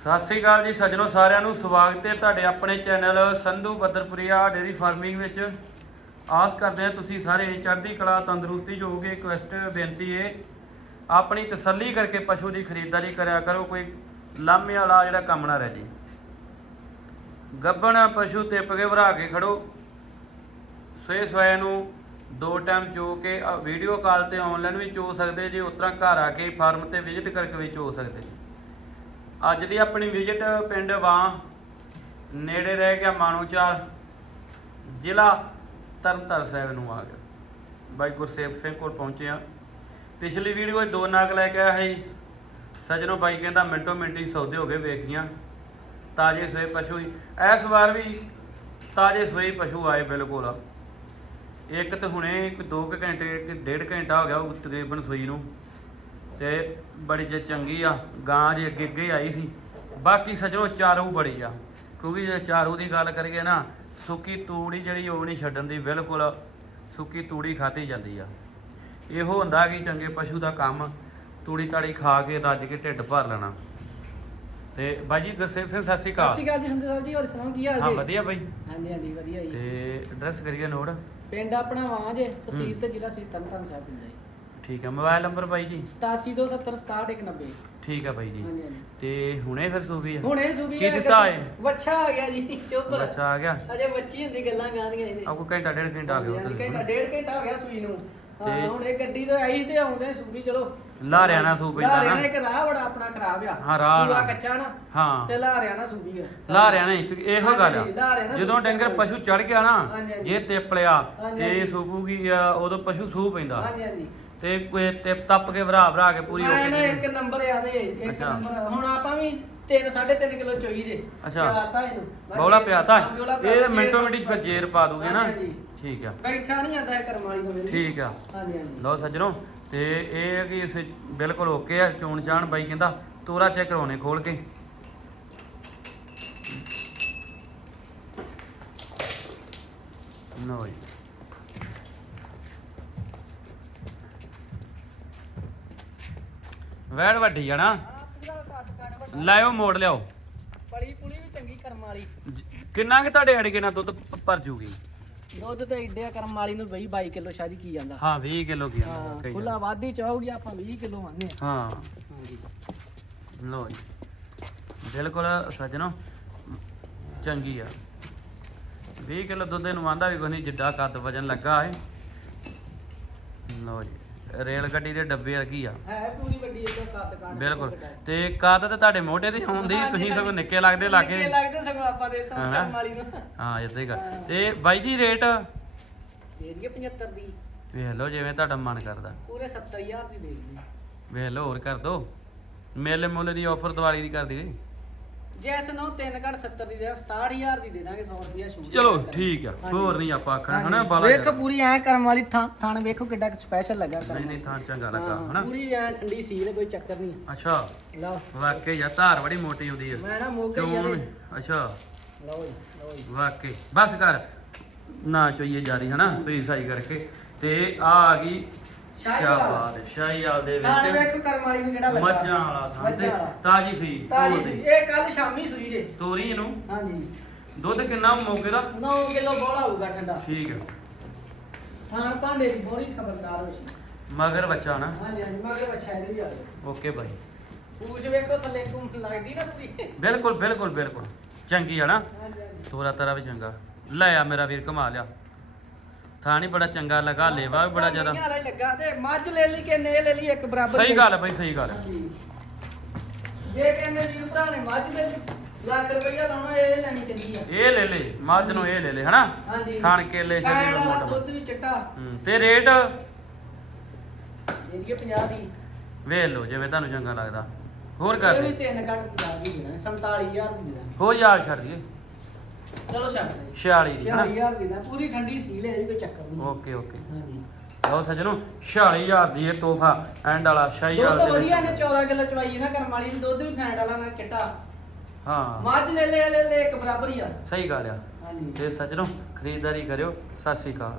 ਸਤਿ ਸ੍ਰੀ ਅਕਾਲ ਜੀ ਸੱਜਣੋ ਸਾਰਿਆਂ ਨੂੰ, ਸਵਾਗਤ ਹੈ ਤੁਹਾਡੇ ਆਪਣੇ channel Sandhu Badarpuria dairy farming ਵਿੱਚ। ਆਸ ਕਰਦੇ ਹਾਂ ਤੁਸੀਂ ਸਾਰੇ ਚੜ੍ਹਦੀ ਕਲਾ, ਤੰਦਰੁਸਤੀ ਚ ਹੋਗੇ ਰਿਕਵੈਸਟ ਬੇਨਤੀ ਹੈ, ਆਪਣੀ ਤਸੱਲੀ ਕਰਕੇ ਪਸ਼ੂ ਦੀ ਖਰੀਦਦਾਰੀ ਕਰਿਆ ਕਰੋ, ਕੋਈ ਲਾਮੇ ਵਾਲਾ ਜਿਹੜਾ ਕੰਮ ਨਾ ਰਹਿ ਜੇ। ਗੱਬਣ ਪਸ਼ੂ ਤਿੱਪ ਕੇ ਭਰਾ ਕੇ ਖੜੋ। ਸੋਏ ਸੋਏ ਨੂੰ ਦੋ ਟਾਈਮ ਚੋ ਕੇ ਵੀਡੀਓ ਕਾਲ ਤੇ ਆਨਲਾਈਨ ਵੀ ਚੋ ਸਕਦੇ ਜੇ ਉਤਰਾ ਘਰ ਆ ਕੇ ਫਾਰਮ ਤੇ ਵਿਜ਼ਿਟ ਕਰਕੇ ਵੀ ਚੋ ਸਕਦੇ। ਅੱਜ ਦੀ ਆਪਣੀ ਵਿਜ਼ਿਟ ਪਿੰਡ ਵਾਂ, ਨੇੜੇ ਰਹਿ ਗਿਆ ਮਾਨੂਚਾਲ ਜ਼ਿਲ੍ਹਾ ਤਰਨਤਾਰਨ ਸਾਹਿਬ ਨੂੰ ਆ ਗਿਆ। ਬਾਈ ਗੁਰਸੇਵਕ ਸਿੰਘ ਕੋਲ ਪਹੁੰਚੇ ਆ ਪਿਛਲੀ ਵੀਡੀਓ 'ਚ ਦੋ ਨਾਗ ਲੈ ਕੇ ਆਇਆ ਸੀ। ਸਜਣੋ ਬਾਈ ਕਹਿੰਦਾ ਮਿੰਟੋ ਮਿੰਟੀ ਸੌਦੇ ਹੋ ਗਏ, ਵੇਖੀਆਂ। ਤਾਜੇ ਸੋਏ ਪਸ਼ੂ ਹੀ। ਇਸ ਵਾਰ ਵੀ ਤਾਜੇ ਸੋਏ ਪਸ਼ੂ ਆਏ ਬਿਲਕੁਲ। ਇੱਕ ਤਾਂ ਹੁਣੇ ਇੱਕ 2 ਘੰਟੇ, ਇੱਕ ਡੇਢ ਘੰਟਾ ਹੋ ਗਿਆ ਉਹ ਤਕਰੀਬਨ ਸੂਈ ਨੂੰ। ਤੇ ਬੜੀ ਜੇ ਚੰਗੀ ਆ ਗਾਂ ਜੇ ਅੱਗੇ ਅੱਗੇ ਆਈ ਸੀ। ਬਾਕੀ ਸਜਣੋ ਚਾਰੂ ਬੜੀ ਆ। ਕਿਉਂਕਿ ਜੇ ਚਾਰੂ ਦੀ ਗੱਲ ਕਰੀਏ ਨਾ ਸੁੱਕੀ ਤੂੜੀ ਜਿਹੜੀ ਉਹ ਨਹੀਂ ਛੱਡਣ ਦੀ ਬਿਲਕੁਲ ਸੁੱਕੀ ਤੂੜੀ ਖਾਤੀ ਜਾਂਦੀ ਆ। ਇਹੋ ਹੁੰਦਾ ਕਿ ਚੰਗੇ ਪਸ਼ੂ ਦਾ ਕੰਮ ਤੂੜੀ ਤਾੜੀ ਖਾ ਕੇ ਰੱਜ ਕੇ ਢਿੱਡ ਭਰ ਲੈਣਾ। ਤੇ ਬਾਜੀ ਗੁਰਸੇਵ ਸਿੰਘ ਸਤਿ ਸ਼੍ਰੀ ਸਤਿ ਅਕਾਲ ਸ਼੍ਰੀ ਅਕਾਲ ਜੀ ਸੰਦੇ ਸਾਹਿਬ ਜੀ ਹੋਰ ਸੁਣਾਓ ਕੀ ਹਾਲ ਹਾਂ ਜੀ ਵਧੀਆ ਬਾਈ। ਹਾਂਜੀ ਹਾਂਜੀ ਵਧੀਆ ਜੀ। ਤੇ ਐਡਰੈਸ ਕਰੀਏ ਨੋਟ। ਪਿੰਡ ਆਪਣਾ ਵਾਂ ਜੇ ਤਹਿਸੀਲ ਤੇ ਜ਼ਿਲ੍ਹਾ ਸ੍ਰੀ ਤਰਨਤਾਰਨ ਸਾਹਿਬ ਪਿੰਡ ਹੈ ਠੀਕ ਹੈ ਮੋਬਾਈਲ ਨੰਬਰ ਬਾਈ ਜੀ? 8727676190 ਠੀਕ ਹੈ ਬਾਈ ਜੀ। ਹਾਂਜੀ ਹਾਂਜੀ। ਤੇ ਹੁਣੇ ਫਿਰ ਸੂਫੀ ਆ? ਹੁਣ ਇਹ ਸੁਬੀ ਕੀ ਦਿੱਤਾ ਏ? ਬੱਚਾ ਆ ਗਿਆ ਜੀ ਉੱਪਰ। ਅੱਛਾ ਆ ਗਿਆ? ਅਜੇ ਬੱਚੀ ਹੁੰਦੀ ਗੱਲਾਂ ਗਾਂਦੀਆਂ ਇਹਦੇ। ਆ ਕੋਈ ਘੰਟਾ ਡੇਢ ਘੰਟਾ ਆ ਗਿਆ ਹਾਂਜੀ, ਉੱਧਰ। ਘੰਟਾ ਡੇਢ ਘੰਟਾ ਹੋ ਗਿਆ ਸੂਈ ਨੂੰ। ਹਾਂ ਤੇ- ਹੁਣ ਇਹ ਗੱਡੀ ਤੋਂ ਆਈ ਤੇ ਆਉਂਦੇ ਸੁਬੀ ਚਲੋ। ਲਾਰਿਆਣਾ ਸੂ ਪੈਂਦਾ ਲਾਰਿਆਣਾ ਨਾ ਇੱਕ ਰਾਹ ਬੜਾ ਆਪਣਾ ਖਰਾਬ ਆ। ਹਾਂ, ਰਾਹ ਸੂਆ ਨਾ। ਕੱਚਾ ਨਾ ਹਾਂ। ਤੇ ਲਾਰਿਆਣਾ ਸੁਬੀ ਆ। ਲਾਰਿਆਣਾ ਇਹੋ ਗੱਲ ਆ। ਹਾਂਜੀ, ਲਾਰਿਆਣਾ ਜਦੋਂ ਡੰਗਰ ਆ। ਪਸ਼ੂ ਚੜ ਗਿਆ ਨਾ ਹਾਂਜੀ, ਹਾਂਜੀ। ਜੇ ਤਿੱਪ ਲਿਆ ਹਾਂਜੀ, ਤੇ ਹਾਂਜੀ। ਸੂਬੂਗੀ ਆ, ਉਦੋਂ ਪਸ਼ੂ ਸੂ ਪੈਂਦਾ। ਹਾਂਜੀ ਹਾਂਜੀ। ਤੇ ਕੋਈ ਤਿੱਪ ਤੱਪ ਕੇ ਭਰਾ ਭਰਾ ਕੇ ਪੂਰੀ ਹੋ ਮੈਂ ਨਾ ਇੱਕ ਨੰਬਰ ਆ ਦੇ ਇੱਕ ਅੱਛਾ। ਨੰਬਰ ਹੁਣ ਆਪਾਂ ਵੀ 3 3.5 ਕਿਲੋ ਚੋਈ ਜੇ। ਅੱਛਾ। ਪਿਆਤਾ ਇਹਨੂੰ। ਬੌਲਾ ਪਿਆਤਾ ਹਾਂ, ਬੌਲਾ ਇਹ ਮਿੰਟੋ ਮਿੰਟੀ ਚ ਜੇਰ ਪਾ ਦੂਗੇ ਨਾ। ਹਾਂਜੀ। ਠੀਕ ਆ। ਬੈਠਾ ਨਹੀਂ ਆਂਦਾ ਇਹ ਕਰਮ ਵਾਲੀ ਮੇਰੇ ਠੀਕ ਆ। ਹਾਂਜੀ ਹਾਂਜੀ। ਲਓ ਸੱਜਣੋ ਤੇ ਇਹ ਹੈ ਕਿ ਇਸ ਬਿਲਕੁਲ ਓਕੇ ਆ ਚੋਣ ਚਾਣ ਬਾਈ ਕਹਿੰਦਾ ਤੋਰਾ ਚੈੱਕ ਕਰਾਉਣੇ ਖੋਲ ਕੇ। ਲਓ ਜੀ। ਵੈੜ ਵੱਡੀ ਆ ਨਾ। ਲਾਇਓ ਮੋੜ ਲਿਆਓ। ਪਲੀ ਪੁਲੀ ਵੀ ਚੰਗੀ ਕਰਮ ਵਾਲੀ। ਜ- ਕਿੰਨਾ ਕਿ ਤੁਹਾਡੇ ਅੜਕੇ ਨਾਲ ਦੁੱਧ ਪ- ਭਰ ਜੂਗੀ? ਦੁੱਧ ਤੇ ਏਡੇ ਕਰਮ ਵਾਲੀ ਨੂੰ ਬਈ 22 ਕਿਲੋ ਸ਼ਾਜੀ ਕੀ ਜਾਂਦਾ। ਹਾਂ 20 ਕਿਲੋ ਕੀ ਹਾਂ ਆਂਦਾ ਖੁੱਲਾ ਵਾਦੀ ਚਾਹੂਗੀ ਆਪਾਂ 20 ਕਿਲੋ ਆਨੇ ਹਾਂ। ਹਾਂਜੀ। ਲੋ ਜੀ। ਬਿਲਕੁਲ ਸੱਜਣੋ ਚੰਗੀ ਆ। 20 ਕਿਲੋ ਦੁੱਧ ਨੂੰ ਆਂਦਾ ਵੀ ਕੋਈ ਨਹੀਂ ਜਿੱਡਾ ਕੱਦ ਵਜਨ ਲੱਗਾ ਹੈ ਲੋ ਜੀ। ਰੇਲ ਗੱਡੀ ਦੇ ਡੱਬੇ ਵਰਗੀ ਆ? ਹੈ ਪੂਰੀ ਵੱਡੀ ਇਹਦਾ ਕੱਦ ਕਾਣ ਬਿਲਕੁਲ। ਤੇ ਕੱਦ ਤੇ ਤੁਹਾਡੇ ਮੋਢੇ ਤੇ ਹੁੰਦੀ ਤੁਸੀਂ ਸਗੋਂ ਨਿੱਕੇ ਲੱਗਦੇ ਲਾਗੇ ਨਿੱਕੇ ਲੱਗਦੇ ਸਗੋਂ ਆਪਾਂ ਦੇ ਤਾਂ ਹਾਂ। ਕਰਮ ਵਾਲੀ ਨੂੰ। ਹਾਂ ਇਦਾਂ ਹੀ ਕਰ। ਤੇ ਬਾਈ ਜੀ ਰੇਟ? ਦੇ ਦਈਏ 75 ਦੀ ਵੇਖ ਲਓ ਜਿਵੇਂ ਤੁਹਾਡਾ ਮਨ ਕਰਦਾ। ਪੂਰੇ 70000 ਦੀ ਦੇ ਦਈਏ। ਵੇਖ ਲਓ ਹੋਰ ਕਰ ਦੋ। ਮੇਲੇ ਮੁੱਲੇ ਦੀ ਆਫਰ ਦੀਵਾਲੀ ਦੀ ਕਰ ਦਈਏ। ਜੈਸ ਨੂੰ 3 ਘੱਟ 70 ਦੀ ਦੇ 67000 ਦੀ ਦੇ ਦਾਂਗੇ 100 ਰੁਪਿਆ ਛੂਟ ਚਲੋ ਠੀਕ ਆ ਹੋਰ ਨਹੀਂ ਆਪਾਂ ਆਖਣਾ ਹਨਾ ਬਾਲਾ ਵੇਖ ਜ਼ਿਆਦਾ। ਪੂਰੀ ਐ ਕਰਮ ਵਾਲੀ ਥਾਂ ਥਾਣ ਵੇਖੋ ਕਿੱਡਾ ਸਪੈਸ਼ਲ ਲੱਗਾ ਕਰਮ ਨਹੀਂ ਨਹੀਂ ਥਾਂ ਚੰਗਾ ਲੱਗਾ ਹਾਂ, ਹਨਾ। ਪੂਰੀ ਐ ਠੰਡੀ ਸੀਲ ਕੋਈ ਚੱਕਰ ਨਹੀਂ। ਅੱਛਾ ਲਓ। ਵਾਕਈ ਆ ਧਾਰ ਬੜੀ ਮੋਟੀ ਹੁੰਦੀ ਆ। ਮੈਂ ਨਾ ਮੋਗਾ ਹੀ ਚੋਣ ਆ ਅੱਛਾ। ਲਓ ਜੀ ਲਓ ਜੀ। ਵਾਕਈ ਬਸ ਕਰ। ਨਾ ਚੋਈਏ ਜਾਰੀ ਹਨਾ ਸਹੀ ਸਾਈ ਕਰਕੇ। ਤੇ ਆ ਆ ਗਈ ਸ਼ਾਹੀਵਾਲ। ਹੈ ਸ਼ਾਹੀਵਾਲ ਦੇ ਥਾਣ ਵਿੱਚ ਵੇਖੋ ਕਰਮ ਵਾਲੀ ਨੂੰ ਕਿਹੜਾ ਲੱਗਾ। ਮੱਝਾਂ ਵਾਲਾ ਥਾਂ ਤੇ ਮੱਝਾਂ ਵਾਲਾ। ਤਾਜੀ ਸੂਈ ਤਾਜੀ ਤੋੜ ਸੂਈ। ਦੀ। ਇਹ ਕੱਲ ਸ਼ਾਮੀ ਸੂਈ ਜੇ। ਤੋਰੀ ਨੂੰ ਹਾਂਜੀ। ਦੁੱਧ ਕਿੰਨਾ ਮੌਕੇ ਦਾ? 9 ਕਿਲੋ ਬੋਲਾ ਹੋਊਗਾ ਠੰਡਾ। ਠੀਕ ਹੈ। ਥਾਣ ਭਾਂਡੇ ਦੀ ਬੋਰੀ ਖਬਰਦਾਰ ਹੋ ਸੀ। ਮਗਰ ਬੱਚਾ ਨਾ। ਹਾਂਜੀ ਹਾਂਜੀ ਮਗਰ ਬੱਚਾ ਇਹਦੇ ਵੀ ਆ ਗਿਆ। ਓਕੇ ਬਾਈ। ਪੂਛ ਵੇਖੋ ਥੱਲੇ ਘੁੰਮ ਲੱਗਦੀ ਨਾ ਪੂਰੀ। ਬਿਲਕੁਲ ਬਿਲਕੁਲ ਬਿਲਕੁਲ। ਚੰਗੀ ਆ ਨਾ? ਹਾਂਜੀ ਹਾਂਜੀ। ਤੋਰਾ ਤਰਾ ਵੀ ਚੰਗਾ। ਲੈ ਆ ਮੇਰਾ ਵੀਰ ਕਮਾ ਲਿਆ। ਥਾਂ ਨਹੀਂ ਬੜਾ ਚੰਗਾ ਲਗਾ ਲੇਵਾ ਵੀ ਬੜਾ ਜ਼ਿਆਦਾ। ਮਹਿੰਗਾ ਵਾਲਾ ਹੀ ਲੱਗਾ ਤੇ ਮੱਝ ਲੈ ਲਈ ਕਿ ਨੇ ਲੈ ਲਈ ਇੱਕ ਬਰਾਬਰ ਸਹੀ ਗੱਲ ਹੈ ਬਾਈ ਸਹੀ ਗੱਲ ਹੈ ਹਾਂਜੀ। ਜੇ ਕਹਿੰਦੇ ਵੀਰ ਭਰਾ ਨੇ ਮੱਝ ਦੇ ਲੱਖ ਰੁਪਈਆ ਲਾਉਣਾ ਇਹ ਲੈਣੀ ਚੰਗੀ ਆ। ਇਹ ਲੈ ਲੈ ਮੱਝ ਨੂੰ ਇਹ ਲੈ ਲੈ ਹਨਾ? ਹਾਂਜੀ। ਖਾਣ ਕਾਇਲ ਨੂੰ ਵਾਲਾ ਮੋਟਾ ਦੁੱਧ ਵੀ ਚਿੱਟਾ। ਹੂੰ, ਤੇ ਰੇਟ? ਇਹਦੀ 50 ਦੀ ਵੇਖ ਲਓ ਜਿਵੇਂ ਤੁਹਾਨੂੰ ਚੰਗਾ ਲੱਗਦਾ। ਹੋਰ ਇਹ ਕਰ ਵੀ ਦੇ। ਤਿੰਨ ਘੱਟ 50 ਦੀ ਦੇਣਾ 47000 ਦੀ ਦੇਣਾ ਹੋ ਯਾਰ ਛੱਡ ਦਈਏ। ਚਲੋ ਛੱਡ ਦੇ। 46 ਦੀ ਹਨਾ? 46000 ਦੀ ਦੇਣਾ ਪੂਰੀ ਠੰਡੀ ਸੀ ਲੈ ਕੋਈ ਚੱਕਰ ਨਹੀਂ। Okay okay. ਹਾਂਜੀ। ਲਓ ਸੱਜਣੋ 46000 ਦੀ ਇਹ ਤੋਹਫਾ ਐਂਡ ਵਾਲਾ 46000 ਦੁੱਧ ਵਧੀਆ ਨੇ 14 ਕਿਲੋ ਚਵਾਈ ਨਾ ਕਰਮ ਵਾਲੀ ਨੂੰ ਦੁੱਧ ਵੀ ਫੈਂਟ ਵਾਲਾ ਨਾ ਚਿੱਟਾ। ਹਾਂ। ਮੱਝ ਲੈ ਲੈ ਲੈ ਲੈ ਇੱਕ ਬਰਾਬਰ ਹੀ ਆ। ਸਹੀ ਗੱਲ ਆ। ਹਾਂਜੀ। ਤੇ ਸੱਜਣੋ ਖਰੀਦਦਾਰੀ ਕਰਿਓ ਸਤਿ ਸ੍ਰੀ ਅਕਾਲ।